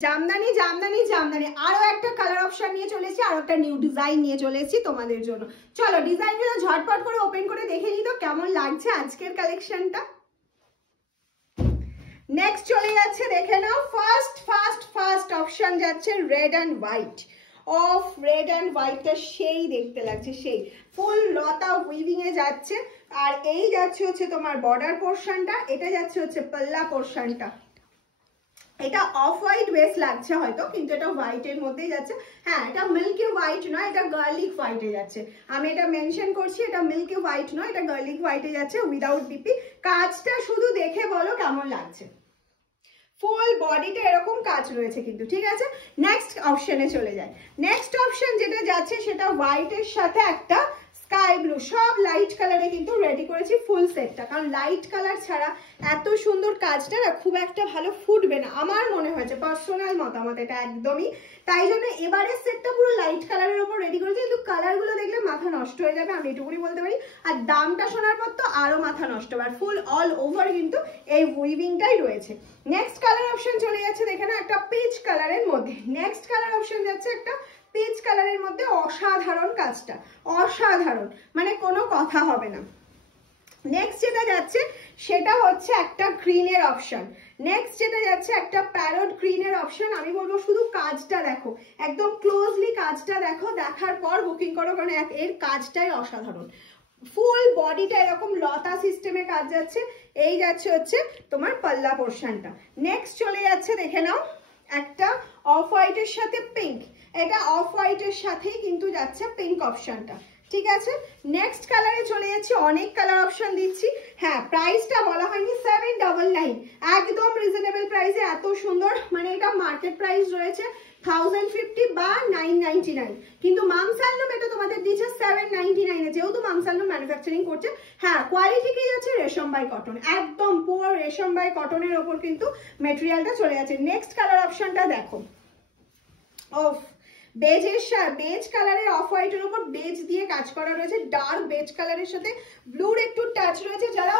জামদানি জামদানি জামদানি আরো একটা colour option নিয়ে চলেছি, আরো একটা নিউ ডিজাইন নিয়ে চলেছি তোমাদের জন্য। চলো ডিজাইনগুলো ঝটপট করে ওপেন করে দেখে নিই তো কেমন লাগছে আজকের কালেকশনটা। নেক্সট চলে যাচ্ছে, দেখে নাও। ফার্স্ট অপশন যাচ্ছে red and white. Off red and হোয়াইটটা সেই দেখতে লাগছে, সেই ফুল লতা উইভিং এ যাচ্ছে। আর এই যাচ্ছে হচ্ছে তোমার বর্ডার পোর্শনটা, এটা যাচ্ছে হচ্ছে পাল্লা পোর্শনটা। এটা অফ হোয়াইট বেস লাগছে হয়তো, কিন্তু এটা হোয়াইটের মধ্যেই যাচ্ছে। হ্যাঁ, এটা মিল্কি হোয়াইট নয়, এটা গার্লিক হোয়াইটে যাচ্ছে। আমি এটা মেনশন করছি, এটা মিল্কি হোয়াইট নয়, এটা গার্লিক হোয়াইটে যাচ্ছে উইদাউট বিপি। কাজটা শুধু দেখে বলো কেমন লাগছে। ফুল বডিতে এরকম কাজ রয়েছে কিন্তু, ঠিক আছে। নেক্সট অপশনে চলে যায়। নেক্সট অপশন যেটা যাচ্ছে সেটা হোয়াইটের সাথে একটা স্কাই ব্লু, সব লাইট কালারে কিন্তু রেডি করেছি ফুল সেটটা, কারণ লাইট কালার ছাড়া এত সুন্দর কাজটা না খুব একটা ভালো ফুটবে না আমার মনে হয়েছে, পার্সোনাল মতামত এটা একদমই। তাই জন্য এবারের সেটটা পুরো লাইট কালারের উপর রেডি করেছি, কিন্তু কালারগুলো দেখলে মাথা নষ্ট হয়ে যাবে, আমি এটুকুনি বলতে পারি। আর দামটা শোনার পর তো আরো মাথা নষ্ট হবে। আর ফুল অল ওভার কিন্তু এই উইভিংটাই রয়েছে। নেক্সট কালার অপশন চলে যাচ্ছে, দেখে না, একটা পিচ কালারের মধ্যে। নেক্সট কালার অপশন যাচ্ছে একটা পিচ কালারের মধ্যে। অসাধারণ কাজটা, অসাধারণ, মানে কোনো কথা হবে না। নেক্সট যেটা যাচ্ছে সেটা হচ্ছে একটা গ্রিনের অপশন। নেক্সট যেটা যাচ্ছে একটা প্যারট গ্রিনের অপশন। আমি বলবো শুধু কাজটা দেখো, একদম ক্লোজলি কাজটা দেখো, দেখার পর বুকিং করো, কারণ এর কাজটাই অসাধারণ। ফুল বডিটা এরকম লতা সিস্টেমে কাজ যাচ্ছে। এই যাচ্ছে হচ্ছে তোমার পাল্লা পোর্শনটা। নেক্সট চলে যাচ্ছে, দেখে নাও, একটা অফ হোয়াইটের সাথে পিঙ্ক। এটা অফ হোয়াইটের সাথেই কিন্তু যাচ্ছে পিঙ্ক অপশনটা, ঠিক আছে। নেক্সট কালারে চলে যাচ্ছি, অনেক কালার অপশন দিচ্ছি। হ্যাঁ, প্রাইসটা বলা হয়নি, 799, একদম রিজনেবল প্রাইসে এত সুন্দর। মানে এটা মার্কেট প্রাইস রয়েছে 1050 বা 999, কিন্তু মামসালনুম এটা তোমাদের দিচ্ছে 799 এ, যেহেতু মামসালনুম ম্যানুফ্যাকচারিং করছে। হ্যাঁ, কোয়ালিটি কি যাচ্ছে রেশম বাই কটন, একদম পুরো রেশম বাই কটনের ওপর কিন্তু মেটেরিয়ালটা চলে যাচ্ছে। নেক্সট কালার অপশনটা দেখো, অফ বেজ কালারের অফ হোয়াইটের উপর বেজ দিয়ে কাজ করা রয়েছে। ডার্ক বেজ কালারের সাথে ব্লুর একটু টাচ রয়েছে। যারা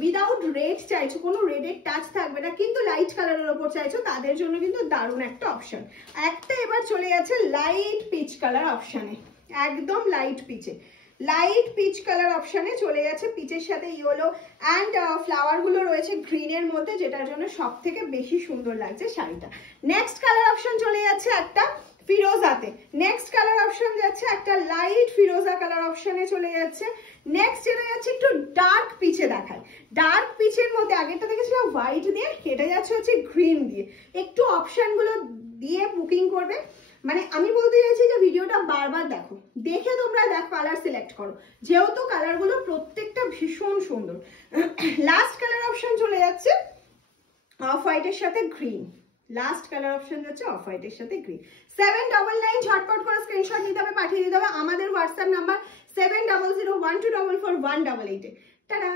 উইদাউট রেড চাইছো, কোনো রেডের টাচ থাকবে না কিন্তু লাইট কালারের উপর চাইছো, তাদের জন্য কিন্তু দারুণ একটা অপশন। একটা এবার চলে যাচ্ছে লাইট পিচ কালার অপশনে, একদম লাইট পিচে, লাইট পিচ কালার অপশনে চলে যাচ্ছে। পিচের সাথে ইয়েলো অ্যান্ড ফ্লাওয়ার গুলো রয়েছে গ্রিনের মধ্যে, যেটার জন্য সব থেকে বেশি সুন্দর লাগছে শাড়িটা। নেক্সট কালার অপশন চলে যাচ্ছে একটা ফিরোজাতে। নেক্সট কালার অপশন যাচ্ছে একটা লাইট ফিরোজা কালার অপশনে চলে যাচ্ছে। নেক্সট চলে যাচ্ছে একটু ডার্ক পিচে দেখায়। ডার্ক পিচের মধ্যে আগেরটা দেখেছিলাম হোয়াইট দিয়ে, এটা যাচ্ছে হচ্ছে গ্রিন দিয়ে। একটু অপশনগুলো দিয়ে বুকিং করবে। মানে আমি বলতে চাইছি যে ভিডিওটা বারবার দেখো, দেখে তোমরা কালার সিলেক্ট করো, যেহেতু কালারগুলো প্রত্যেকটা ভীষণ সুন্দর। লাস্ট কালার অপশন চলে যাচ্ছে অফ হোয়াইটের সাথে গ্রিন। লাস্ট কালার অপশন যাচ্ছে অফ হোয়াইটের সাথে গ্রিন। 799, ঝটপট করে স্ক্রিনশট নিতে হবে, পাঠিয়ে দিতে হবে আমাদের হোয়াটসঅ্যাপ নাম্বার 7001244188 এ। টাটা।